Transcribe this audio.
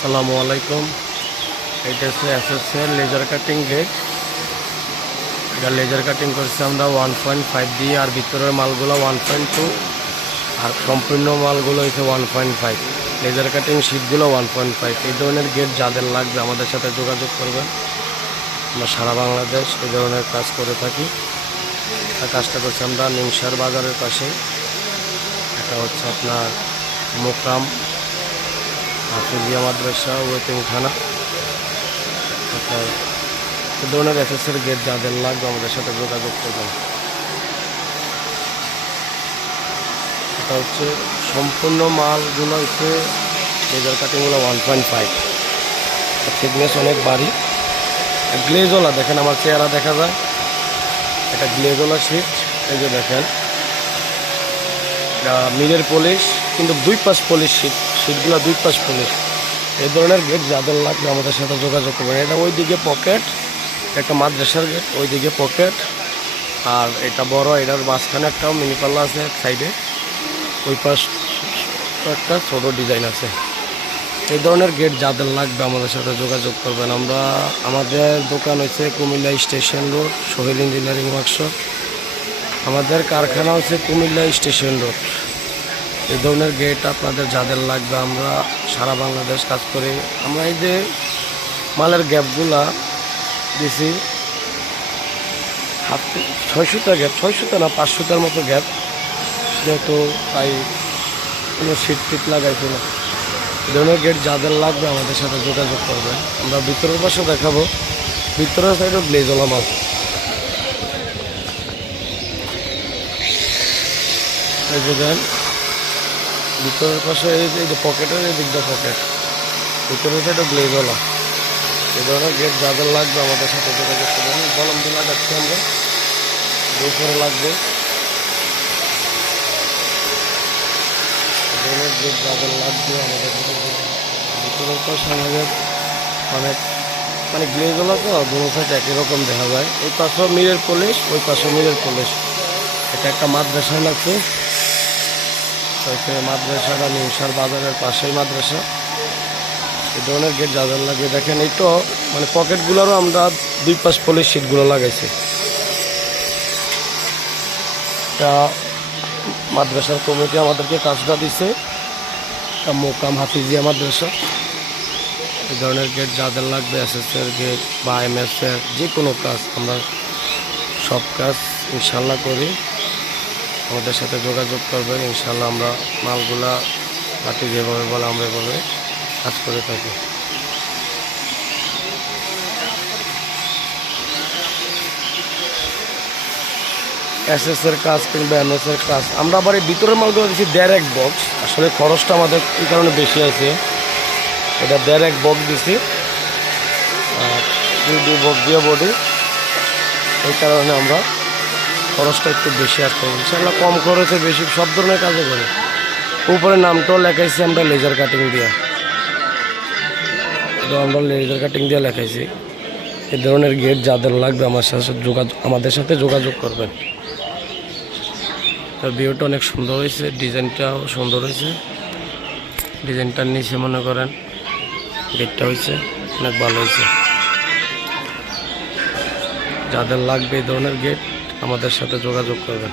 আসসালামু আলাইকুম। এটা হচ্ছে এসএসএর লেজার কাটিং গেট এটা লেজার কাটিং করছি আমরা ওয়ান পয়েন্ট ফাইভ দিয়ে আর ভিতরের মালগুলো ওয়ান পয়েন্ট টু আর সম্পূর্ণ মালগুলো হচ্ছে one point five laser cutting শিটগুলো one point five এই ধরনের গেট যাদের লাগবে আমাদের সাথে যোগাযোগ করবেন। আমরা সারা বাংলাদেশ এই ধরনের কাজ করে থাকি। আর কাজটা করছি আমরা নিমসার বাজারের পাশে এটা হচ্ছে আপনার মোকাম হাফিজিয়া মাদ্রাসা ও এতিমখানা আপনার এ ধরনের এসএসের গেট যাদের লাগবে, আমাদের সাথে যোগাযোগ করবেন। এটা হচ্ছে সম্পূর্ণ মালগুলো হচ্ছে লেজার কাটিংগুলো ওয়ান পয়েন্ট ফাইভ থিকনেস অনেক বাড়ি। গ্লেজওয়ালা দেখেন, আমার চেহারা দেখা যায়। এটা গ্লেজওয়ালা শিট এই যে দেখেন। মিরের পলিশ কিন্তু দুই পাশ পলিশ শীত শীতগুলো দুই পাশ পলিশ এই ধরনের গেট যাদের লাগবে আমাদের সাথে যোগাযোগ করবেন। এটা ওই দিকে পকেট একটা মাদ্রাসার গেট ওই দিকে পকেট আর এটা বড়, এটার মাঝখানে একটা মিনি পাল্লা আছে এক সাইডে ওই পাশ একটা ছোটো ডিজাইন আছে। এই ধরনের গেট যাদের লাগবে আমাদের সাথে যোগাযোগ করবেন। আমরা, আমাদের দোকান হচ্ছে Comilla station road, Sohel engineering workshop আমাদের কারখানা হচ্ছে কুমিল্লা স্টেশন রোড। এই ধরনের গেট আপনাদের যাদের লাগবে, আমরা সারা বাংলাদেশ কাজ করি, আমরা এই যে মালের গ্যাপগুলা দিছি, হাত ছয়শোটা গ্যাপ ছয়শোটা না পাঁচশোটার মতো গ্যাপ যেহেতু তাই কোনো সিট টিট লাগাইছি না। ধরনের গেট যাদের লাগবে আমাদের সাথে যোগাযোগ করবে আমরা ভিতরের পাশে দেখাবো, ভিতরের সাইডও গ্লেজওয়ালা মাল। এই যে দেন, ভিতরের পাশে এই যে- এই যে পকেটের এই দিকটা পকেট ভিতরের সাইডও গ্লেজওয়ালা এই ধরনের গেট যাদের লাগবে আমাদের সাথে যোগাযোগ করবেন। বলম দিয়ে লাগাচ্ছি আমরা। দুপুরে লাগবে। ধরনের গেট যাদের লাগবে আমাদের ভিতরের পাশে আমাদের অনেক মানে গ্লেজওয়ালা তো দুটো সাইড একই রকম দেখা যায়। এই পাশেও মিরের পলিশ ওই পাশেও মিরের পলিশ এটা একটা মাদ্রাসায় লাগছে। ওইখানে মাদ্রাসাটা নিমসার বাজারের পাশেই মাদ্রাসা। এই ধরনের গেট যাদের লাগবে দেখেন এই তো মানে পকেটগুলোরও আমরা দুই পাশ পলিশ সিটগুলো লাগাইছি। তা মাদ্রাসার কমিটি আমাদেরকে কাজটা দিছে। মোকাম হাফিজিয়া মাদ্রাসা। এই ধরনের গেট যাদের লাগবে এস এস এর গেট বা এম এর যে কোনো কাজ, আমরা সব কাজ ইনশাল্লাহ করি। আমাদের সাথে যোগাযোগ করবেন ইনশাল্লাহ আমরা মালগুলা পার্টি যেভাবে বলে আমরা এভাবে কাজ করে থাকি। এস এস এর কাজ কিংবা এম এস এর কাজ, আমরা আবার এই ভিতরের মালগুলো দিচ্ছি দেড় এক বক্স আসলে খরচটা আমাদের এই কারণে বেশি আছে। এটা দেড় এক বক্স দিছি দুই দুই বক্স দিয়ে বডি। এই কারণে আমরা খরচটা একটু বেশি আসতে হবে। ইনশাল্লাহ কম খরচে বেশি সব ধরনের কাজে করে। উপরে নামটাও লেখাইছি আমরা লেজার কাটিং দিয়া। তো আমরা লেজার কাটিং দিয়ে লেখাইছি। এ ধরনের গেট যাদের লাগবে আমার সাথে যোগাযোগ, আমাদের সাথে যোগাযোগ করবেন। তো ভিউটা অনেক সুন্দর হয়েছে ডিজাইনটাও সুন্দর হয়েছে। ডিজাইনটার নিচে মনে করেন গেটটা হয়েছে, অনেক ভালো হয়েছে। যাদের লাগবে এই ধরনের গেট আমাদের সাথে যোগাযোগ করবেন।